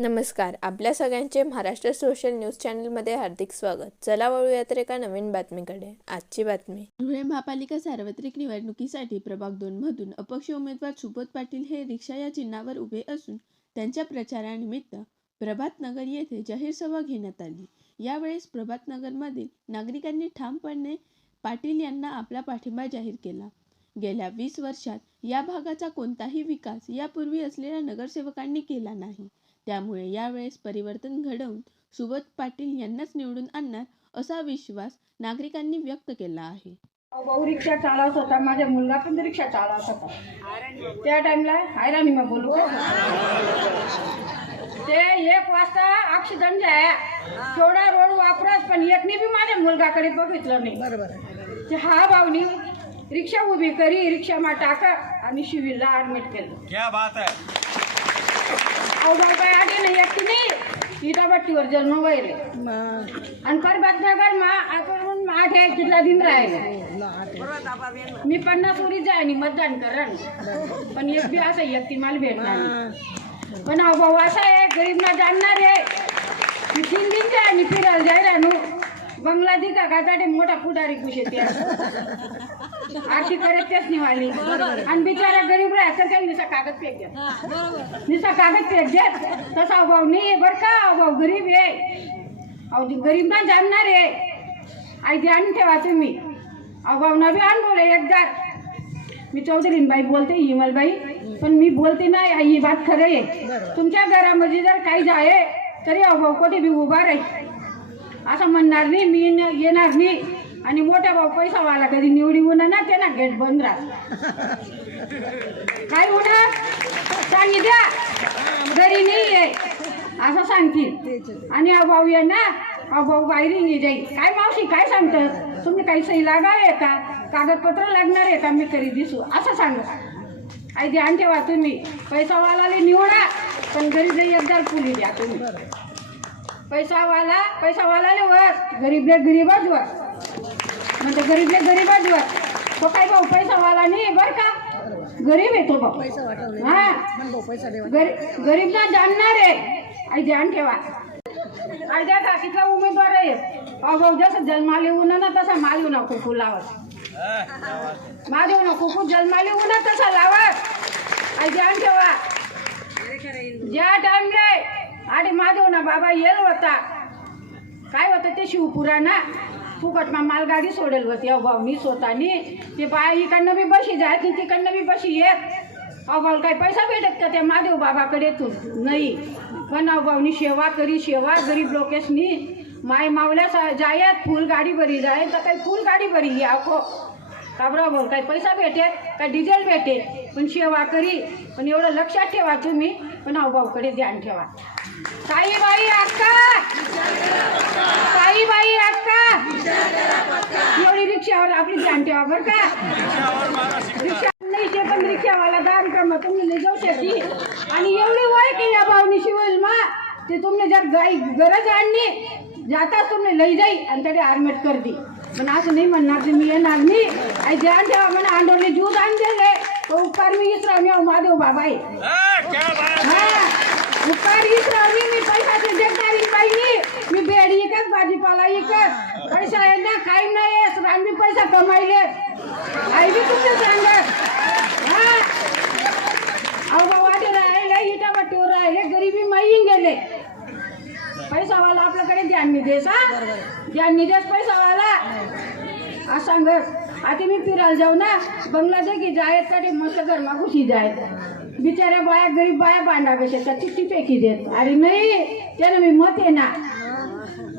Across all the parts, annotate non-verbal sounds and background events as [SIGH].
नमस्कार आपल्या सगळ्यांचे महाराष्ट्र सोशल न्यूज चॅनलमध्ये हार्दिक स्वागत. चला वळूयात एका नवीन बातमीकडे. आजची बातमी. धुळे महापालिका सार्वत्रिक निवडणुकीसाठी प्रभाग दोन मधून अपक्ष उमेदवार सुबोध पाटील हे रिक्षा या चिन्हावर उभे असून त्यांच्या प्रचारानिमित्त प्रभात नगर येथे जाहीर सभा घेण्यात आली. यावेळेस प्रभात नगरमधील नागरिकांनी ठामपणे पाटील यांना आपला पाठिंबा जाहीर केला. गेल्या वीस वर्षात या भागाचा कोणताही विकास यापूर्वी असलेल्या नगरसेवकांनी केला नाही. त्यामुळे यावेळेस परिवर्तन घडवून सुबोध पाटील यांनाच निवडून आणणार असा विश्वास नागरिकांनी व्यक्त केला आहे. भाऊ रिक्षा चालवत होता माझा मुलगा पण रिक्षा चालवत होता. त्या टाइमला हैराणी मग बोलू? ते एक वाजता ऍक्सिडेंट आहे तेवढा रोड वापरत पण एकने बी माझ्या मुलगाकडे बघितलं नाही. बरोबर ते हा भाऊनी रिक्षा उभी करी रिक्षा मा टाका आणि शिवीला ऍडमिट केलं. क्या बात है? अवघड काय आधी नाही एकटी नाही? इटाभट्टीवर जन्म वैरे आणि परबात नगर मा आपण आठ एक किल्ला दिन राहिले. मी पन्नास वरी जाय आणि मतदान करण पण एक बी असं एकटी मला भेटणार पण अहो भाऊ असा आहे गरीब ना जाणणार आहे. मी तीन दिन जाय आणि फिरायला जायला नू बंगला दिका का मोठा पुढारी खुश येते आरती करत तेच निवाली आणि बिचारा गरीब राह तर काही निसा कागद फेक देत. निसा कागद फेक देत. तसा भाऊ नाही बर का भाऊ गरीब आहे. अहो गरीब ना जाणणार आहे. आई ध्यान ठेवा तुम्ही. अहो भाऊ नवी आण बोले एकदा. मी चौधरीनबाई बोलते हिमलबाई पण मी बोलते नाही आई, ही बात खरं आहे. तुमच्या घरामध्ये जर काही जाये तरी अहो भाऊ कोठे बी उभा राहील? असं म्हणणार नाही मी न- येणार नाही. आणि मोठा भाऊ पैसा वाला कधी निवडी होणार ना त्यांना गेट बंद राहत. [LAUGHS] काय होणार सांगितल्या घरी नाही आहे असं सांगतील. आणि हा भाऊ ये ना हा भाऊ बाहेर नाही जाईल. काय मावशी काय सांगतं? तुम्ही काही सही आहे का? कागदपत्र लागणार आहे का? मी कधी दिसू. असं सांगा. आई ध्यान ठेवा तुम्ही. पैसावालाले निवडा पण घरी जाई एकदा फुली द्या तुम्ही. पैसावाला पैसावालाले वर. गरीबले गरीबच वर. म्हणजे गरीबले गरीबच वर तो काय भाऊ पैसावाला नाही बर का? गरीब आहे तो भाऊ. हा. गरी- गरीब ना जाणणार आहे. आई ध्यान ठेवा. का कितला उमेदवार आहे. भाऊ जसं जन्माले ऊन ना तसा माल येऊ ना कुकू लावत. माल येऊ ना कुकू जन्माले ऊन तसा लावत. आई ध्यान ठेवा. ज्या टाइमले आणि माधव ना बाबा येल होता. काय होतं ते शिवपुराणा? फुकटमा मालगाडी सोडेल होती अभाव मी स्वतःनी ते बाय इकडनं बी बशी जाय ती तिकडनं बी बशी येत अभाव काही पैसा भेटत का त्या महादेव बाबाकडे तू? नाही. पण अभावनी सेवा करी सेवा गरीब लोकेसनी. माय मावल्या जायत फुल गाडी बरी जाय तर काही फुल गाडी बरी घ्या अखो भाऊ काही पैसा भेटे काय डिझेल भेटे पण सेवा करी पण एवढं लक्षात ठेवा तुम्ही पण भाऊकडे ध्यान ठेवा. साईबाई अक्का साईबाई अक्का एवढी रिक्षावर आपली ध्यान ठेवा बरं का? रिक्षा नाही ते पण रिक्षावाला दान करणं तुम्ही लई जाऊ शकते. आणि एवढी वय की या भावनी शिवेल मा ते तुमने जर गाई गरज आणली जाताच तुमने लई जाई आणि तरी आरमेट दी. पण असं नाही म्हणणार ते मी येणार नाही. आणि ध्यान ठेवा म्हणा ज्यूस आणलेले तो उपकार मी इसरा मी महादेव बाबा आहे. हा, उपकार इसरावी मी पैशाचे देणारी बाई मी बेड इकत भाजीपाला इकत पैसा ना काही नाही रांगी पैसा कमाईले आई बी तुमचे सांगत? हा. अहो वाटे राहिले इटा वाटीवर राहिले गरिबी माई गेले. पैसावाला आपल्याकडे ध्यान नाही देस हा? ध्यान नाही देस पैसावाला असं सांगत आता मी फिरायला जाऊ ना बंगला दे की जायत कडे मस्त घरमा घुसी जाय. बिचाऱ्या बाया गरीब बाया बांधा कशा त्या चिठ्ठी फेकी देत. अरे नाही त्यानं मी मत आहे ना.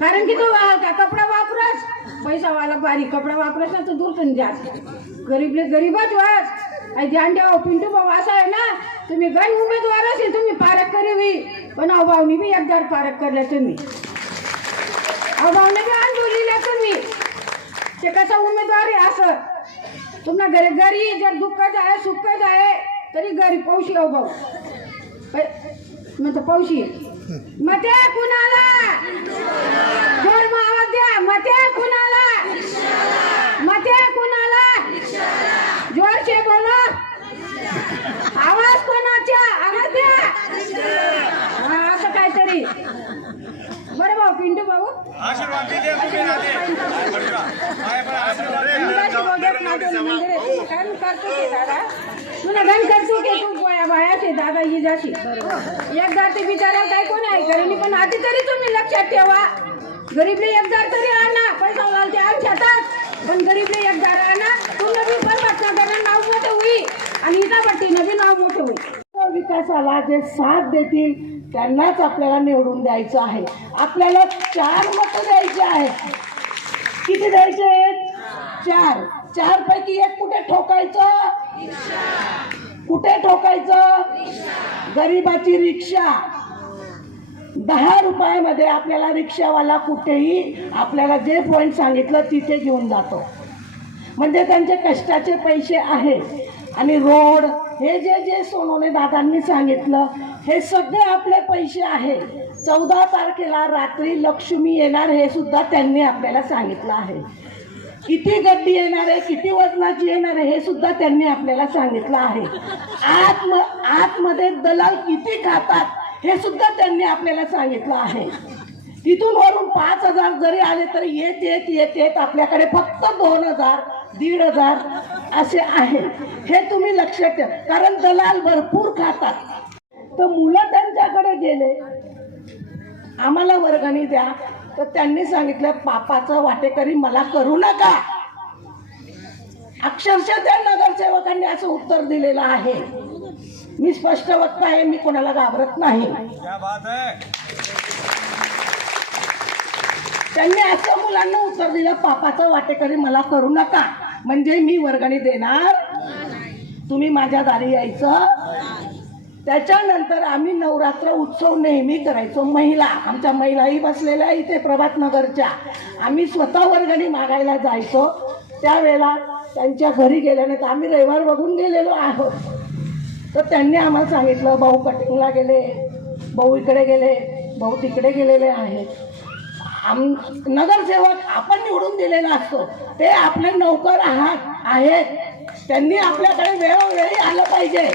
कारण की तो का कपडा वापरस. पैसावाला बारीक कपडा वापरस ना तो दूर जात. गरीबले गरीबच वास. आणि ध्यान ठेवा पिंटू भाऊ असा आहे ना तुम्ही गण उमेदवार असेल तुम्ही पारक करीवी. पण अभावनी बी एकदार पारक करलं तुम्ही. अभावने बी आंदोलन तुम्ही. ते कसा उमेदवार आहे असं. तुम्हाला घरी घरी जर दुःखच आहे सुखच आहे तरी घरी पौशी अभाव भाऊ. म्हणतो पौशी. मते कुणाला? जोर मावा आवाज द्या मते कुणाला? मते कुणाला जोरचे बोलो आवाज कोणाच्या आवाज द्या हा, असं काय आशीर्वाद दिले तुम्ही ना ते पण आशीर्वाद तू दादा। जाशी। एकदा ते बिचारा काय कोण आहे? घरी पण आधी तरी तुम्ही लक्षात ठेवा. गरीबले एकदार तरी आणा. पैसा घालते आण शेतात पण गरीबले एकदार आणा. तुला बी पण वाटणार नाव मोठं होईल आणि इथं पट्टीनं बी नाव मोठं होईल विकासाला जे साथ देतील त्यांनाच आपल्याला निवडून द्यायचं आहे. आपल्याला चार मतं द्यायची आहेत. किती द्यायचे आहेत? चार. चार पैकी एक कुठे ठोकायचं? कुठे ठोकायचं? गरीबाची रिक्षा. दहा रुपयामध्ये आपल्याला रिक्षावाला कुठेही आपल्याला जे पॉईंट सांगितलं तिथे घेऊन जातो. म्हणजे त्यांचे कष्टाचे पैसे आहेत. आणि रोड हे जे जे सोनोने दादांनी सांगितलं हे सगळे आपले पैसे आहे. चौदा तारखेला रात्री लक्ष्मी येणार हे सुद्धा त्यांनी आपल्याला सांगितलं आहे. किती गड्डी येणार आहे किती वजनाची येणार आहे हे सुद्धा त्यांनी आपल्याला सांगितलं आहे. आत आतमध्ये दलाल किती खातात हे सुद्धा त्यांनी आपल्याला सांगितलं आहे. तिथून वरून पाच हजार जरी आले तरी येत येत येत येत आपल्याकडे फक्त दोन हजार दीड हजार असे आहे. हे तुम्ही लक्षात ठेवा. कारण दलाल भरपूर खातात. तर मुलं त्यांच्याकडे गेले. आम्हाला वर्गणी द्या. तर त्यांनी सांगितलं पापाचं वाटेकरी मला करू नका. अक्षरशः त्या नगरसेवकांनी असं उत्तर दिलेलं आहे. मी स्पष्ट वक्ता आहे मी कोणाला घाबरत नाही. त्यांनी असं मुलांना उत्तर दिलं पापाचं वाटेकरी मला करू नका म्हणजे मी वर्गणी देणार? तुम्ही माझ्या दारी यायचं? त्याच्यानंतर आम्ही नवरात्र उत्सव नेहमी करायचो. महिला आमच्या महिलाही बसलेल्या इथे प्रभात नगरच्या. आम्ही स्वतः वर्गणी मागायला जायचो. त्यावेळेला त्यांच्या घरी गेल्यानंतर आम्ही रविवार बघून गेलेलो आहोत. तर त्यांनी आम्हाला सांगितलं भाऊ कटिंगला गेले भाऊ इकडे गेले भाऊ तिकडे गेलेले आहेत. आम नगरसेवक आपण निवडून दिलेला असतो. ते आपले नोकर आहात आहेत. त्यांनी आपल्याकडे वेळोवेळी आलं पाहिजे.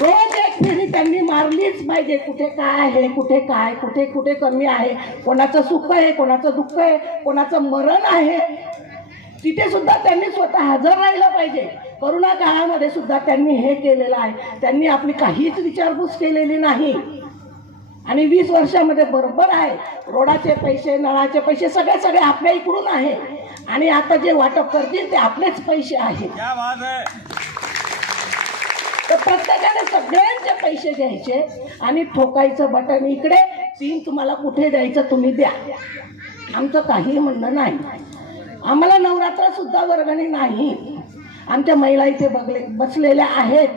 रोज एक फेरी त्यांनी मारलीच पाहिजे. कुठे काय आहे कुठे काय कुठे कुठे कमी आहे कोणाचं सुख आहे कोणाचं दुःख आहे कोणाचं मरण आहे. तिथे सुद्धा त्यांनी स्वतः हजर राहिलं पाहिजे. करोना काळामध्ये सुद्धा त्यांनी हे केलेलं आहे. त्यांनी आपली काहीच विचारपूस केलेली नाही. आणि वीस वर्षामध्ये बरोबर आहे. रोडाचे पैसे नळाचे पैसे सगळे सगळे आपल्या इकडून आहे. आणि आता जे वाटप करतील ते आपलेच पैसे आहेत. क्या बात तर प्रत्येकाने सगळ्यांचे पैसे घ्यायचे आणि ठोकायचं बटन इकडे तीन तुम्हाला कुठे द्यायचं तुम्ही द्या. आमचं काही म्हणणं नाही. आम्हाला नवरात्र सुद्धा वर्गणी नाही. आमच्या महिला इथे बघले बसलेल्या आहेत.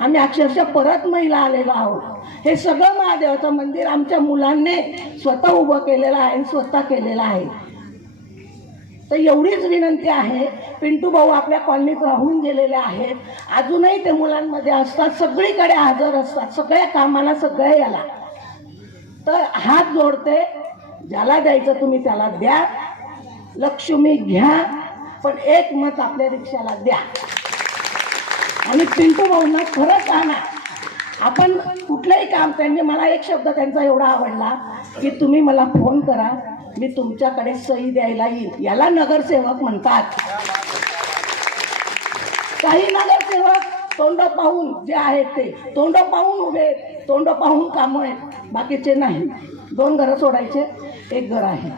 आम्ही अक्षरशः परत महिला आलेलो आहोत. हे सगळं महादेवाचं मंदिर आमच्या मुलांनी स्वतः उभं केलेलं आहे आणि स्वतः केलेलं आहे. तर एवढीच विनंती आहे पिंटू भाऊ आपल्या कॉलनीत राहून गेलेले आहेत. अजूनही ते मुलांमध्ये असतात सगळीकडे हजर असतात सगळ्या कामाला सगळ्या याला. तर हात जोडते ज्याला द्यायचं तुम्ही त्याला द्या. लक्ष्मी घ्या पण एक मत आपल्या रिक्षाला द्या. आणि पिंटू भाऊंना खरं सांगा आपण कुठलंही काम त्यांनी मला एक शब्द त्यांचा एवढा आवडला की तुम्ही मला फोन करा मी तुमच्याकडे सही द्यायला येईल याला नगरसेवक म्हणतात. काही नगरसेवक तोंड पाहून जे आहेत ते तोंड पाहून उभे आहेत, तोंड पाहून कामं आहेत. बाकीचे नाही. दोन घरं सोडायचे एक घर आहे.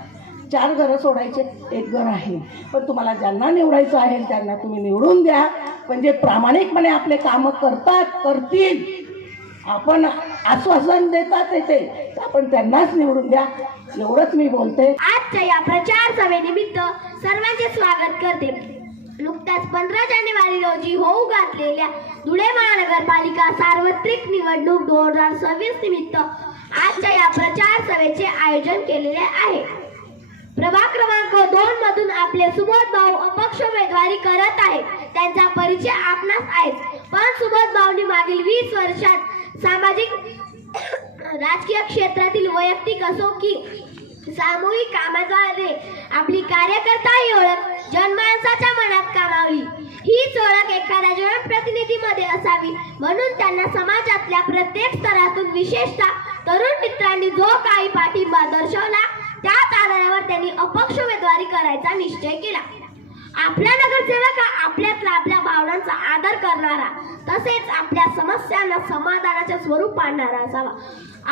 चार घरं सोडायचे एक घर आहे. पण तुम्हाला ज्यांना निवडायचं आहे त्यांना तुम्ही निवडून द्या. पण जे प्रामाणिकपणे आपले कामं करतात करतील आपण आश्वासन देतात येते आपण त्यांनाच निवडून द्या. एवढंच मी बोलते. आजच्या या प्रचार सभेनिमित्त सर्वांचे स्वागत करते. नुकत्याच पंधरा जानेवारी रोजी होऊ घातलेल्या धुळे महानगरपालिका सार्वत्रिक निवडणूक दोन हजार सव्वीस निमित्त आजच्या या प्रचार सभेचे आयोजन केलेले आहे. प्रभाग क्रमांक दोन मधून आपले सुबोध भाऊ अपक्ष उमेदवारी करत आहेत. त्यांचा परिचय आपणास आहेच. पण सुबोध भाऊनी मागील वीस वर्षात सामाजिक राजकीय क्षेत्रातील वैयक्तिक असो की सामूहिक कामाद्वारे आपली कार्यकर्ता ही ओळख जनमानसाच्या मनात कामावी. हीच ओळख एखाद्या जनप्रतिनिधीमध्ये असावी. म्हणून त्यांना समाजातल्या प्रत्येक स्तरातून विशेषतः तरुण मित्रांनी जो काही पाठिंबा दर्शवला त्याच आधारावर त्यांनी अपक्ष उमेदवारी करायचा निश्चय केला. आपला नगरसेवक हा आपल्यातला आपल्या भावनांचा आदर करणारा तसेच आपल्या समस्यांना समाधानाचे स्वरूप आणणारा असावा.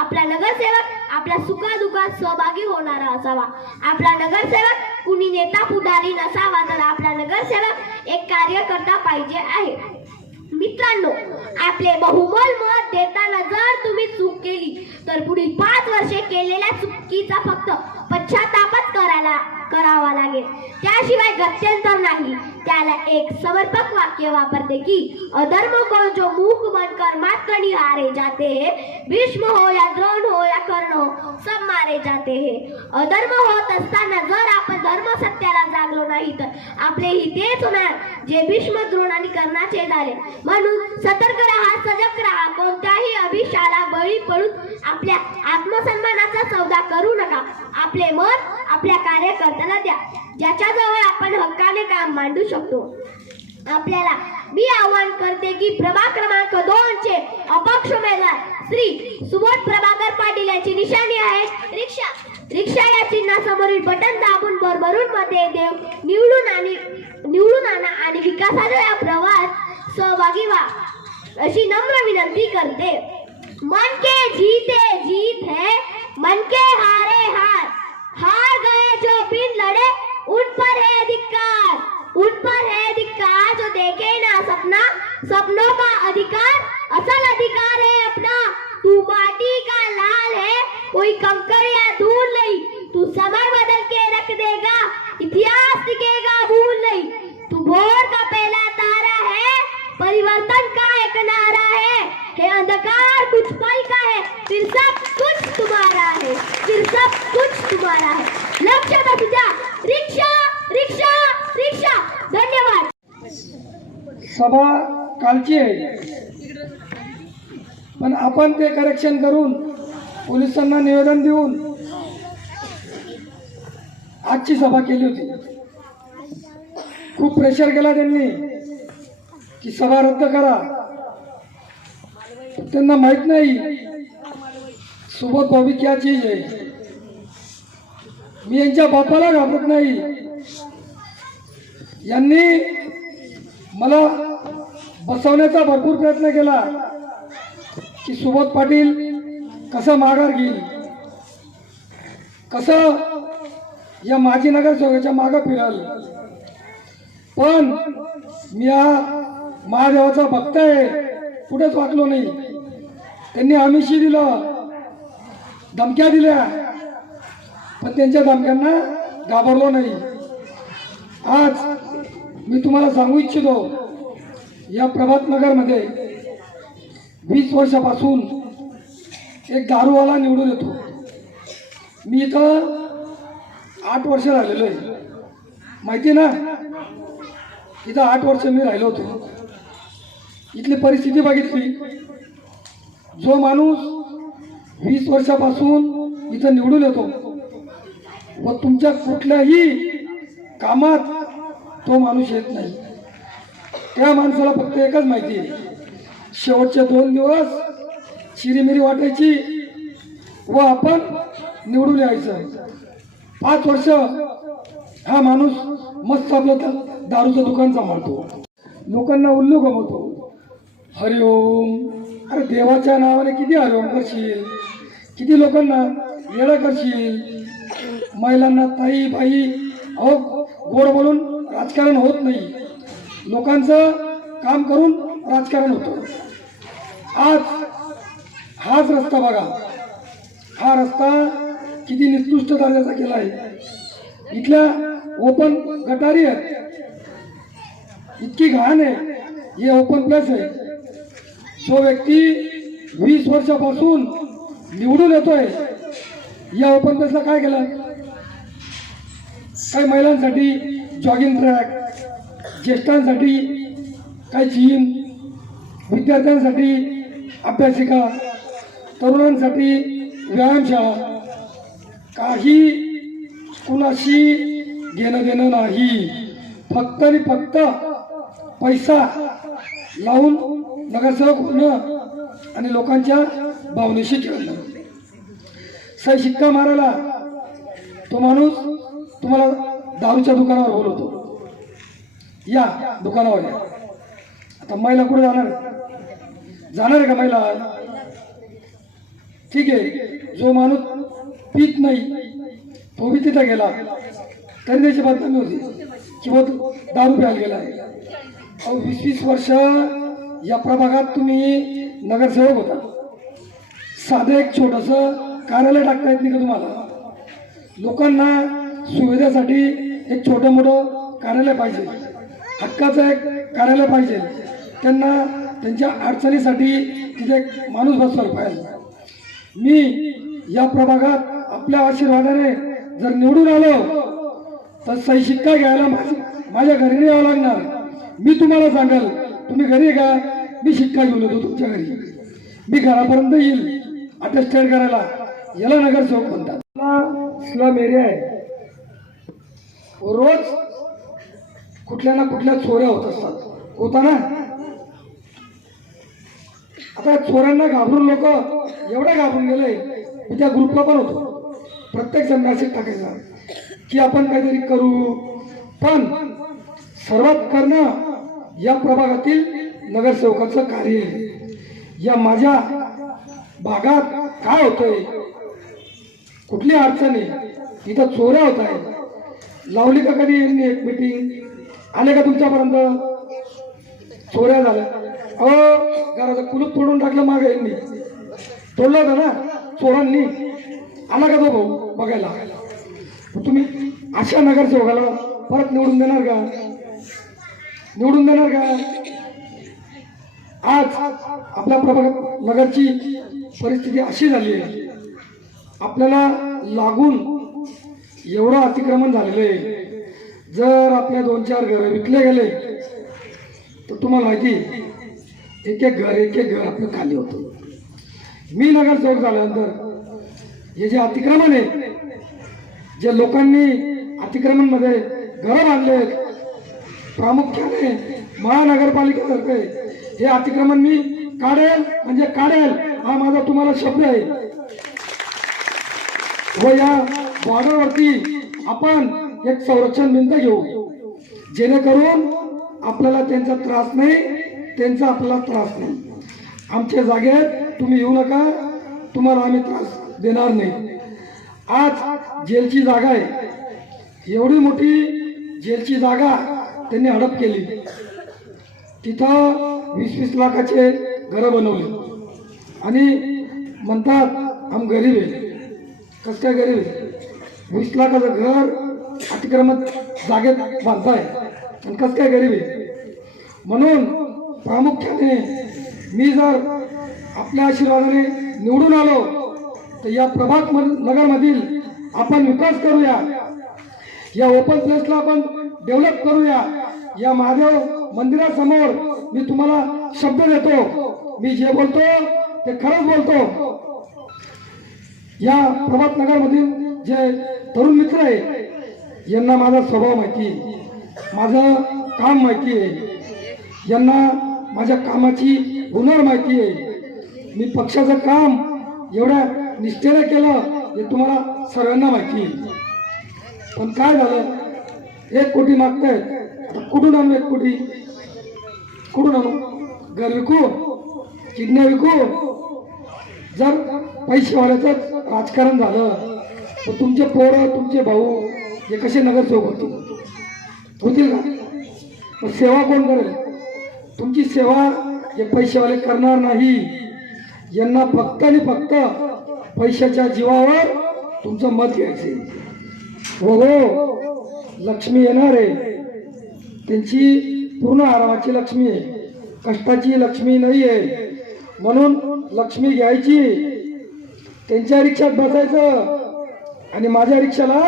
आपला नगरसेवक आपल्या सुखादुखात सहभागी होणारा असावा. आपला नगरसेवक कुणी नेता पुढारी नसावा तर आपला नगरसेवक एक कार्यकर्ता पाहिजे आहे. मित्रांनो आपले बहुमोल मत देताना जर तुम्ही चूक केली तर पुढील पाच वर्षे केलेल्या चुकीचा फक्त पश्चातापच करायला करावा लागेल. त्याशिवाय गत्यंतर नाही. त्याला एक समर्पक वाक्य वापरते की अधर्म को जो मुख बनकर मात कर हारे जाते है भीष्म हो या द्रोण हो या कर्ण हो सब मारे जाते है. अधर्म होत असताना जर आपण धर्म सत्याला जागलो नाही तर आपले ही तेच होणार जे भीष्म द्रोण आणि कर्णाचे झाले. म्हणून सतर्क राहा सजग राहा कोणत्याही अभिशाला बळी पडून आपल्या आत्मसन्मानाचा सौदा करू नका. म्हणजे आपले मत आपल्या कार्यकर्त्याला द्या. ज्याच्याजवळ आपण हक्काने काम मांडू शकतो. आपल्याला मी आवाहन करते की प्रभाग क्रमांक दोन चे अपक्ष उमेदवार श्री सुबोध प्रभाकर पाटील यांची निशाणी आहे. रिक्षा रिक्षा या चिन्हासमोरील बटन दाबून भरभरून मध्ये देव निवडून आणि निवडून आणा आणि विकासाच्या या प्रवाहात सहभागी व्हा अशी नम्र विनंती करते. मन के जीते जीत है मन के हारे हार. हार गए जो बिन लड़े, उन पर है धिक्कार उन पर है धिक्कार जो देखे ना सपना। सपनों का अधिकार, असल अधिकार है अपना। तू माटी का लाल है, कोई कंकर या धूल नहीं। तू समय बदल के रख देगा, इतिहास लिखेगा भूल नहीं। तू भोर का पहला तारा है, परिवर्तन का एक नारा। हे अंधकार कुछ पल का है फिर सब कुछ तुम्हारा है फिर सब कुछ तुम्हारा है। लक्ष्य असू द्या रिक्षा रिक्षा रिक्षा धन्यवाद। सभा कालची आहे. पण आपण ते करेक्शन करून पोलिसांना निवेदन देऊन आजची सभा केली होती. खूप प्रेशर केला त्यांनी की सभा रद्द करा. त्यांना माहीत नाही. सोबत भावी क्या चीज आहे. मी यांच्या बापाला घाबरत नाही. यांनी मला बसवण्याचा भरपूर प्रयत्न केला की सुबोध पाटील कसं माघार घेईल? कसं या माजी नगरसेवकाच्या मागं फिरल? पण मी हा महादेवाचा भक्त आहे. कुठेच वाकलो नाही. त्यांनी आमिषी दिलं. धमक्या दिल्या. पण त्यांच्या धमक्यांना घाबरलो नाही. आज मी तुम्हाला सांगू इच्छितो या प्रभात नगरमध्ये वीस वर्षापासून एक दारूवाला निवडून येतो. मी इथं आठ वर्ष राहिलेलो आहे. माहिती ना? इथं आठ वर्ष मी राहिलो होतो. इथली परिस्थिती बघितली. जो माणूस वीस वर्षापासून इथं निवडून येतो व तुमच्या कुठल्याही कामात तो माणूस येत नाही. त्या माणसाला फक्त एकच माहिती आहे. शेवटचे दोन दिवस चिरीमिरी वाटायची व आपण निवडून यायचं. पाच वर्ष हा माणूस मस्त आपलं दारूचं दुकान सांभाळतो. लोकांना उल्लू गमवतो. हरिओम. अरे देवाच्या नावाने किती हरिओम करशील? किती लोकांना येडं करशील? महिलांना ताई बाई अहो गोड बोलून राजकारण होत नाही. लोकांचं काम करून राजकारण होतं. आज हाच रस्ता बघा. हा रस्ता किती निकृष्ट दर्जाचा केला आहे इथल्या ओपन गटारी आहेत. इतकी घाण आहे. हे ओपन प्लेस आहे. तो व्यक्ती वीस वर्षापासून निवडून येतोय. या ओपन प्लेसला काय केलं? काही महिलांसाठी जॉगिंग ट्रॅक ज्येष्ठांसाठी काही जिम विद्यार्थ्यांसाठी अभ्यासिका तरुणांसाठी व्यायामशाळा. काही कुणाशी घेणं देणं नाही. फक्त आणि फक्त पैसा लावून नगरसेवक होणं आणि लोकांच्या भावनेशी खेळणं. सही शिक्का मारायला तो माणूस तुम्हाला दारूच्या दुकानावर बोलवतो. या दुकानावर या. आता महिला कुठे जाणार? जाणार आहे का महिला? ठीक आहे. जो माणूस पीत नाही तो बी तिथं गेला. तरी त्याची बातमी होती किंवा दारू प्यायला गेला आहे. अहो वीस वीस वर्ष या प्रभागात तुम्ही नगरसेवक होता. साधं एक छोटंसं कार्यालय टाकता येत नाही का तुम्हाला? लोकांना सुविधेसाठी एक छोटं मोठं कार्यालय पाहिजे. हक्काचं एक कार्यालय पाहिजे. त्यांना त्यांच्या अडचणीसाठी तिथे एक माणूस बसवायला पाहिजे. मी या प्रभागात आपल्या आशीर्वादाने जर निवडून आलो तर सही शिक्का घ्यायला माझ्या घरी यावं लागणार. मी तुम्हाला सांगेल तुम्ही घरी आहे का? मी शिक्का घेऊन येतो तुमच्या घरी. मी घरापर्यंत येईल. अटेस्टेड करायला. याला नगरसेवक म्हणतात. स्लम एरिया आहे. रोज कुठल्या ना कुठल्या चोऱ्या होत असतात. होता ना? आता चोरांना घाबरून लोक एवढे घाबरून गेले. मी त्या ग्रुपला पण होतो. प्रत्येक जण मॅसेज टाकायचा. की आपण काहीतरी करू. पण सर्वात करणं या प्रभागातील नगरसेवकाचं कार्य आहे. या माझ्या भागात काय होतंय? कुठली अडचणी? इथं चोऱ्या होत आहेत. लावली का कधी यांनी एक मिटिंग आले का तुमच्यापर्यंत? चोऱ्या झाल्या. अहो घराचं कुलूप तोडून टाकलं मागे यांनी. तोडलं होतं ना चोरांनी. आला का तो भाऊ बघायला? तुम्ही अशा नगरसेवकाला परत निवडून देणार का? निवडून देणार का? आज आपल्या प्रभागात नगरची परिस्थिती अशी झाली आहे. आपल्याला लागून एवढं अतिक्रमण झालेलं आहे. जर आपल्या दोन चार घर विकले गेले तर तुम्हाला माहिती एक एक घर एक एक घर आपलं खाली होतं. मी नगरसेवक झाल्यानंतर हे जे अतिक्रमण आहे जे लोकांनी अतिक्रमणमध्ये घरं बांधले प्रामुख्याने महानगरपालिकेतर्फे हे अतिक्रमण मी काढेल म्हणजे काढेल हा माझा तुम्हाला शब्द आहे. व या बॉर्डरवरती आपण एक संरक्षण भिंत घेऊ जेणेकरून आपल्याला त्यांचा त्रास नाही त्यांचा आपल्याला त्रास नाही. आमच्या जागेत तुम्ही येऊ नका तुम्हाला आम्ही त्रास देणार नाही. आज जेलची जागा आहे. एवढी मोठी जेलची जागा त्यांनी हडप केली. तिथं वीस वीस लाखाचे घरं बनवले. आणि म्हणतात आम गरीब आहे. कसं काय गरीब आहे? वीस लाखाचं घर अतिक्रमण जागेत बांधताय. आणि कसं काय गरीब आहे? म्हणून प्रामुख्याने मी जर आपल्या आशीर्वादाने निवडून आलो तर या प्रभात नगरमधील आपण विकास करूया. या ओपन प्लेसला आपण डेव्हलप करूया. या महादेव मंदिरासमोर मी तुम्हाला शब्द देतो. मी जे बोलतो ते खरंच बोलतो. या प्रभात नगरमधील जे तरुण मित्र आहे यांना माझा स्वभाव माहिती माझं काम माहिती आहे. यांना माझ्या कामाची हुनर माहिती आहे. मी पक्षाचं काम एवढ्या निष्ठेने केलं हे तुम्हाला सर्वांना माहिती पण काय झालं? एक कोटी मागतायत. आता कुठून आणू एक कोटी कुठून आणू? घर विकू? किडण्या विकू? जर पैसेवाल्याचंच राजकारण झालं तर तुमचे पोरं तुमचे भाऊ हे कसे नगरसेवक होतील? होतील का? मग सेवा कोण करेल? तुमची सेवा हे पैसेवाले करणार नाही. यांना फक्त आणि फक्त पैशाच्या जीवावर तुमचं मत घ्यायचे हो हो. लक्ष्मी येणार. आहे त्यांची पूर्ण आरामाची लक्ष्मी आहे. कष्टाची लक्ष्मी नाही आहे म्हणून लक्ष्मी घ्यायची. त्यांच्या रिक्षात बसायचं आणि माझ्या रिक्षाला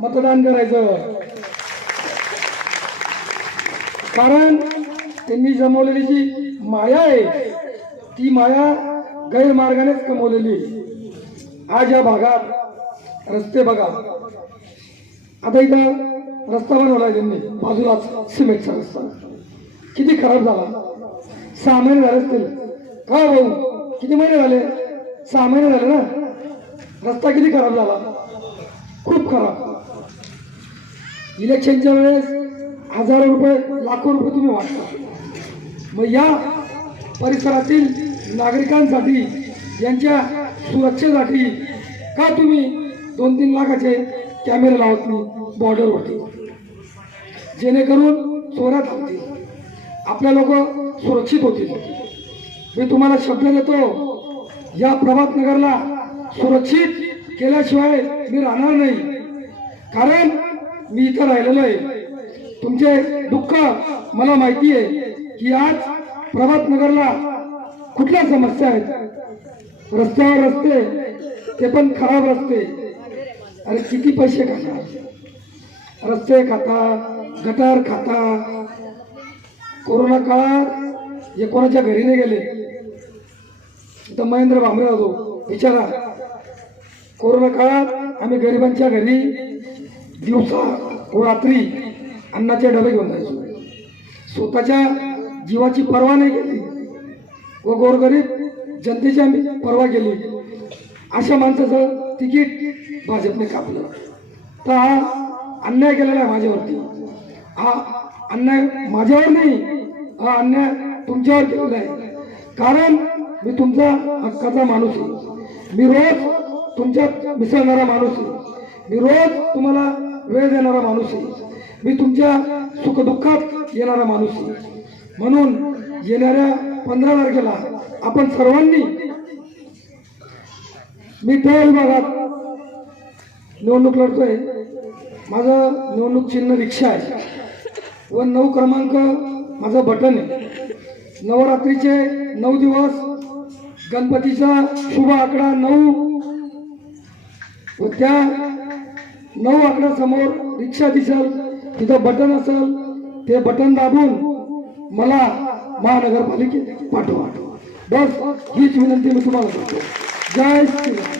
मतदान करायचं. कारण त्यांनी जमवलेली जी माया आहे ती माया गैरमार्गानेच कमवलेली. आज या भागात रस्ते बघा. आता इथं रस्ता बनवलाय त्यांनी बाजूलाच सिमेंटचा रस्ता. किती खराब झाला. सहा महिने झाले असतील. का भाऊ? किती महिने झाले? सहा महिने झाले ना? रस्ता किती खराब झाला? खूप खराब. इलेक्शनच्या वेळेस हजारो रुपये लाखो रुपये तुम्ही वाटता मग या परिसरातील नागरिकांसाठी यांच्या सुरक्षेसाठी का तुम्ही दोन तीन लाखाचे कॅमेरे लावत नाही बॉर्डरवरती जेणेकरून चोऱ्या थांबतील. आपल्या लोक सुरक्षित होतील. मी तुम्हाला शब्द देतो या प्रभात नगरला सुरक्षित केल्याशिवाय मी राहणार नाही. कारण मी इथं राहिलेलो आहे. तुमचे दुःख मला माहिती आहे की आज प्रभात नगरला कुठल्या समस्या आहेत? रस्त्यावर रस्ते ते पण खराब रस्ते. अरे किती पैसे खाता? रस्ते खाता गटार खाता. कोरोना काळात जे कोणाच्या घरी नाही गेले तर महेंद्र भांबरे होतो विचारा. कोरोना काळात आम्ही गरिबांच्या घरी दिवसा व रात्री अन्नाचे डबे घेऊन जायचो. स्वतःच्या जीवाची पर्वा नाही केली व गोरगरीब जनतेची आम्ही पर्वा केली. अशा माणसाचं तिकीट भाजपने कापलं. तर हा अन्याय केलेला आहे माझ्यावरती. हा अन्याय माझ्यावर नाही हा अन्याय तुमच्यावर केलेला आहे. कारण मी तुमचा हक्काचा माणूस आहे. मी रोज तुमच्यात मिसळणारा माणूस आहे. मी रोज तुम्हाला वेळ देणारा माणूस आहे. मी तुमच्या सुखदुःखात येणारा माणूस आहे. म्हणून येणाऱ्या पंधरा तारखेला आपण सर्वांनी मी त्या विभागात निवडणूक लढतोय. माझं निवडणूक चिन्ह रिक्षा आहे. व नऊ क्रमांक माझं बटन आहे. नवरात्रीचे नऊ दिवस गणपतीचा शुभ आकडा नऊ. व त्या नऊ आकड्यासमोर रिक्षा दिसल तिथं बटन असेल ते बटन दाबून मला महानगरपालिकेत पाठवा. बस हीच विनंती मी तुम्हाला करतो. जय श्रीराम.